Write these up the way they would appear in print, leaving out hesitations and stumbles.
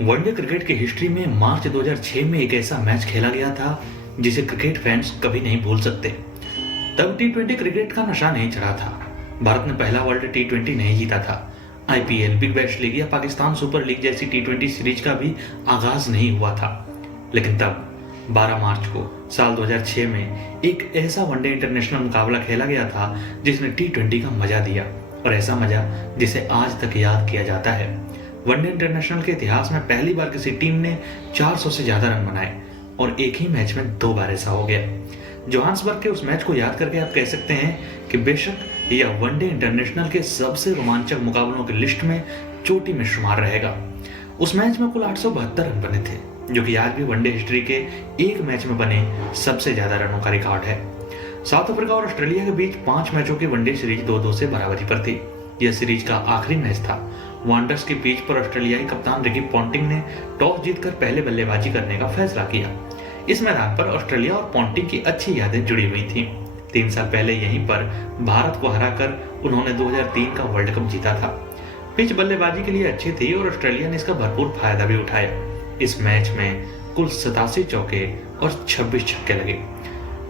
One day cricket की history में मार्च 2006 में एक ऐसा मैच खेला गया था जिसे क्रिकेट फैंस कभी नहीं भूल सकते। तब टी20 क्रिकेट का नशा नहीं चढ़ा था। भारत ने पहला वर्ल्ड टी20 नहीं जीता था। आईपीएल, बिग बैश लीग या पाकिस्तान सुपर लीग जैसी टी20 सीरीज का भी आगाज नहीं हुआ था। लेकिन तब 12 मार्च को साल 2006 में एक ऐसा वनडे इंटरनेशनल मुकाबला खेला गया था जिसने टी20 का मजा दिया, और ऐसा मजा जिसे आज तक याद किया जाता है। वनडे इंटरनेशनल के इतिहास में पहली बार किसी टीम ने 400 से ज्यादा रन बनाए, और एक ही मैच में 2 बार ऐसा हो गया। जोहान्सबर्ग के उस मैच को याद करके आप कह सकते हैं कि बेशक यह वनडे इंटरनेशनल के सबसे रोमांचक मुकाबलों की लिस्ट में चोटी में शुमार रहेगा। उस मैच में कुल 872 रन बने थे, जो कि आज भी वनडे हिस्ट्री के एक मैच में बने सबसे ज्यादा रनों का रिकॉर्ड है। साउथ अफ्रीका और ऑस्ट्रेलिया के बीच 5 मैचों की वनडे सीरीज 2-2 से बराबरी पर थी। यह सीरीज का आखिरी मैच था। वांडर्स की पिच पर ऑस्ट्रेलियाई कप्तान रिकी पॉन्टिंग ने टॉस जीतकर पहले बल्लेबाजी करने का फैसला किया। इस मैदान पर ऑस्ट्रेलिया और पॉन्टिंग की अच्छी यादें जुड़ी हुई थीं। 3 साल पहले यहीं पर भारत को हराकर उन्होंने 2003 का वर्ल्ड कप जीता था। पिच बल्लेबाजी के लिए अच्छी थी और ऑस्ट्रेलिया ने इसका भरपूर फायदा भी उठाया। इस मैच में कुल 87 चौके और 26 छक्के लगे।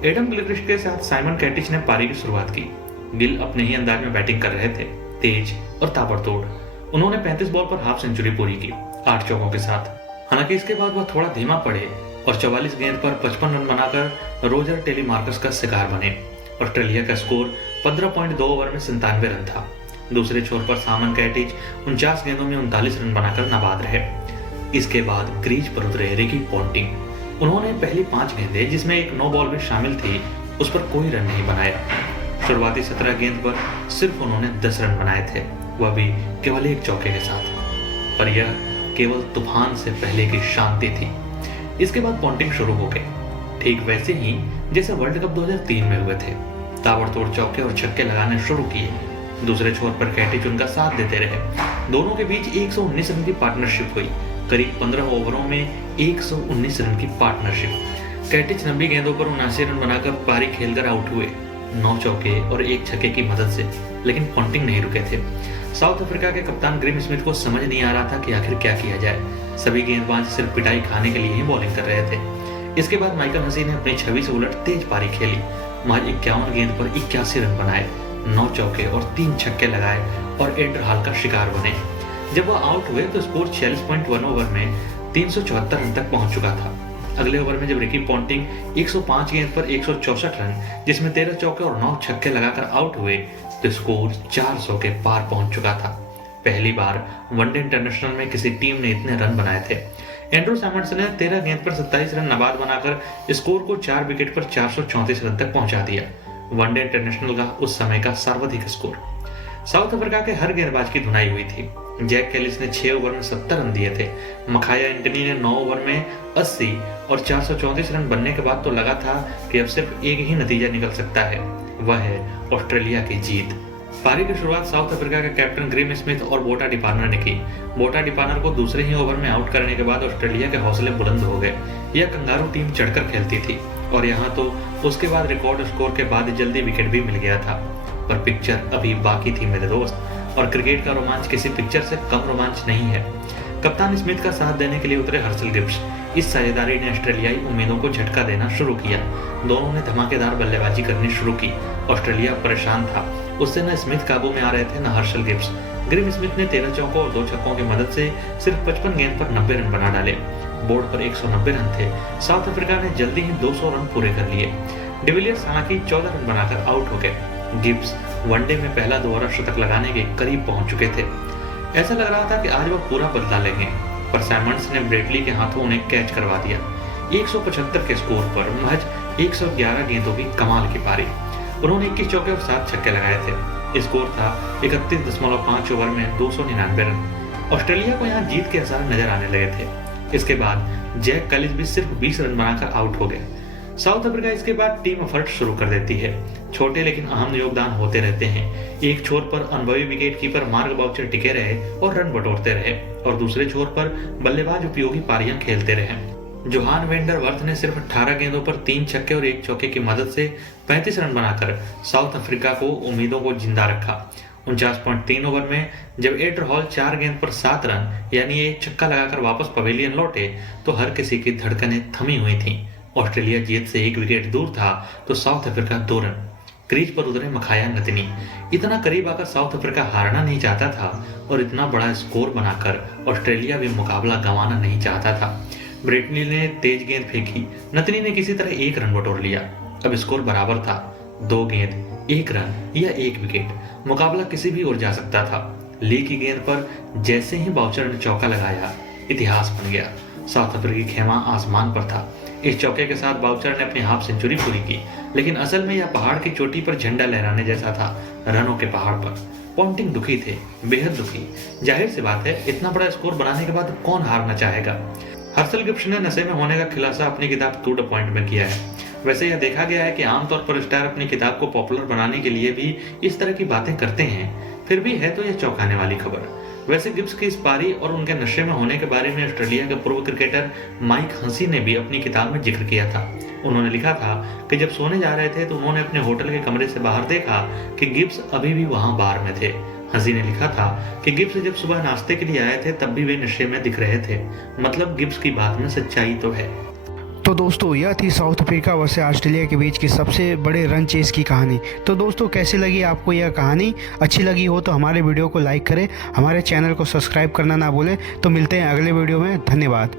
एडम गिलक्रिस्ट के साथ साइमन कैटिच ने पारी की शुरुआत की। गिल अपने ही अंदाज में बैटिंग कर रहे थे, तेज और ताबड़तोड़। उन्होंने 35 बॉल पर हाफ सेंचुरी पूरी की, 8 चौकों के साथ। हालांकि इसके बाद वह थोड़ा धीमा पड़े और 44 गेंद पर 55 रन बनाकर रोजर टेलीमार्कस का शिकार बने। ऑस्ट्रेलिया का स्कोर 15.2 ओवर में 97 रन था। दूसरे छोर पर साइमन कैटिच 49 गेंदों में 39 रन बनाकर नाबाद रहे। इसके बाद क्रीज पर उतरे रिकी पॉन्टिंग। उन्होंने पहली 5 गेंदें, जिसमें एक नो बॉल भी शामिल थी, उस पर कोई रन नहीं बनाया। शुरुआती 17 गेंद पर सिर्फ उन्होंने 10 रन बनाए थे, वह भी केवल 1 चौके के साथ। पर यह केवल तूफान से पहले की शांति थी। इसके बाद पॉन्टिंग शुरू हो गए, ठीक वैसे ही जैसे वर्ल्ड कप 2003 में हुए थे। ताबड़तोड़ चौके और छक्के लगाने शुरू किए। दूसरे छोर पर कैटिच उनका साथ देते रहे। दोनों के बीच 119 रन की पार्टनरशिप हुई। करीब 15 ओवरों में 119 रन की पार्टनरशिप। कैटिच 90 गेंदों पर 79 रन बनाकर पारी खेलकर आउट हुए, 9 चौके और 1 छक्के की मदद से। लेकिन पॉन्टिंग नहीं रुके थे। साउथ अफ्रीका के कप्तान ग्रेम स्मिथ को समझ नहीं आ रहा था कि आखिर क्या किया जाए। सभी गेंदबाज सिर्फ पिटाई खाने के लिए ही बॉलिंग कर रहे थे। इसके बाद माइकल हसी ने अपनी छवि से उलट तेज पारी खेली। महज 51 गेंद पर 81 रन बनाए, 9 चौके और 3 छक्के लगाए और एंडर हॉल का शिकार बने। जब वह आउट हुए तो स्कोर 46.1 ओवर में 374 रन तक पहुंच चुका था। अगले ओवर में जब रिकी पॉन्टिंग 105 गेंद पर 164 रन, जिसमें 13 चौके और 9 छक्के लगाकर आउट हुए, तो स्कोर 400 के पार पहुंच चुका था। पहली बार वनडे इंटरनेशनल में किसी टीम ने इतने रन बनाए थे। एंड्रू सैमंड्स ने 13 गेंद पर 27 रन नाबाद बनाकर स्कोर को 4 विकेट पर 434 रन तक पहुंचा दिया। वनडे इंटरनेशनल का उस समय का सर्वाधिक स्कोर। साउथ अफ्रीका के हर गेंदबाज की धुनाई हुई थी। जैक कैलिस ने 6 ओवर में 70 रन दिए थे। मखाया एंटनी ने 9 ओवर में 80 और 434 रन बनने के बाद तो लगा था कि अब सिर्फ एक ही नतीजा निकल सकता है, वह है ऑस्ट्रेलिया की जीत। पारी की शुरुआत साउथ अफ्रीका के कैप्टन ग्रेम स्मिथ और बोटा डिपानर ने की। बोटा डिपानर को दूसरे ही ओवर में आउट करने के बाद ऑस्ट्रेलिया के हौसले बुलंद हो गए। यह कंगारू टीम चढ़कर खेलती थी, और यहाँ तो उसके बाद रिकॉर्ड स्कोर के बाद जल्दी विकेट भी मिल गया था। पर पिक्चर अभी बाकी थी मेरे दोस्त, और क्रिकेट का रोमांच किसी पिक्चर से कम रोमांच नहीं है। कप्तान स्मिथ का साथ देने के लिए उतरे हर्षल गिब्स। इस साझेदारी ने ऑस्ट्रेलियाई उम्मीदों को झटका देना शुरू किया। दोनों ने धमाकेदार बल्लेबाजी करनी शुरू की। ऑस्ट्रेलिया परेशान था, उससे न स्मिथ काबू में आ रहे थे न हर्षल गिब्स। ग्रेम स्मिथ ने 13 चौकों और 2 छक्कों की मदद से सिर्फ 55 गेंद पर 90 रन बना डाले। बोर्ड पर 190 रन थे। साउथ अफ्रीका ने जल्दी ही 200 रन पूरे कर लिए। डिविलियर्स हालांकि 14 रन बनाकर आउट हो गए। गिब्स वनडे में पहला दोहरा शतक लगाने के करीब पहुंच चुके थे। ऐसा लग रहा था कि आज वह पूरा बदला लेंगे, पर सैमंड्स ने ब्रेटली के हाथों उन्हें कैच करवा दिया। 175 के स्कोर पर महज 111 गेंदों की कमाल की पारी। उन्होंने 21 चौके और 7 छक्के लगाए थे। स्कोर था 31.5 ओवर में 299 रन। ऑस्ट्रेलिया को यहाँ जीत के असर नजर आने लगे थे। इसके बाद जैक कैलिस भी सिर्फ 20 रन बनाकर आउट हो गए। साउथ अफ्रीका इसके बाद टीम एफर्ट शुरू कर देती है। छोटे लेकिन अहम योगदान होते रहते हैं। एक छोर पर अनुभवी विकेट कीपर मार्क बाउचर टिके रहे और रन बटोरते रहे, और दूसरे छोर पर बल्लेबाज उपयोगी पारियां खेलते रहे। जोहान वेंडर वर्थ ने सिर्फ 18 गेंदों पर 3 छक्के और 1 चौके की मदद से 35 रन बनाकर साउथ अफ्रीका को उम्मीदों को जिंदा रखा। 49.3 ओवर में जब एड हॉल 4 गेंद पर 7 रन यानी एक छक्का लगाकर वापस पवेलियन लौटे तो हर किसी की धड़कनें थमी हुई थीं। ऑस्ट्रेलिया जीत से 1 विकेट दूर था तो साउथ अफ्रीका 2 रन। क्रीज पर उतरे मखाया नतनी। इतना करीब आकर साउथ अफ्रीका हारना नहीं चाहता था और इतना बड़ा स्कोर बनाकर ऑस्ट्रेलिया भी मुकाबला गंवाना नहीं चाहता था। ब्रेटली ने तेज गेंद फेंकी, नतनी ने किसी तरह 1 रन बटोर लिया। अब स्कोर बराबर था, 2 गेंद 1 रन या 1 विकेट, मुकाबला किसी भी ओर जा सकता था। ली की गेंद पर जैसे ही बाउचर ने चौका लगाया, इतिहास बन गया। साउथ अफ्रीकी खेमा आसमान पर था। इस चौके के साथ बाउचर ने अपनी हाफ सेंचुरी पूरी की, लेकिन असल में यह पहाड़ की चोटी पर झंडा लहराने जैसा था, रनों के पहाड़ पर। पॉन्टिंग दुखी थे, बेहद दुखी। जाहिर सी बात है, इतना बड़ा स्कोर बनाने के बाद कौन हारना चाहेगा। हर्षल गिब्स ने नशे में होने का खुलासा अपनी किताब टू द पॉइंट में किया है। वैसे यह देखा गया है कि आमतौर पर स्टार अपनी किताब को पॉपुलर बनाने के लिए भी इस तरह की बातें करते हैं, फिर भी है तो यह चौंकाने वाली खबर। वैसे गिब्स की इस पारी और उनके नशे में होने के बारे में ऑस्ट्रेलिया के पूर्व क्रिकेटर माइक हंसी ने भी अपनी किताब में जिक्र किया था। उन्होंने लिखा था कि जब सोने जा रहे थे तो उन्होंने अपने होटल के कमरे से बाहर देखा कि गिब्स अभी भी वहां बार में थे। हंसी ने लिखा था कि गिब्स जब सुबह नाश्ते के लिए आए थे तब भी वे नशे में दिख रहे थे। मतलब गिब्स की बात में सच्चाई तो है। तो दोस्तों, यह थी साउथ अफ्रीका वर्सेस ऑस्ट्रेलिया के बीच की सबसे बड़े रन चेस की कहानी। तो दोस्तों, कैसी लगी आपको यह कहानी? अच्छी लगी हो तो हमारे वीडियो को लाइक करें, हमारे चैनल को सब्सक्राइब करना ना भूलें। तो मिलते हैं अगले वीडियो में। धन्यवाद।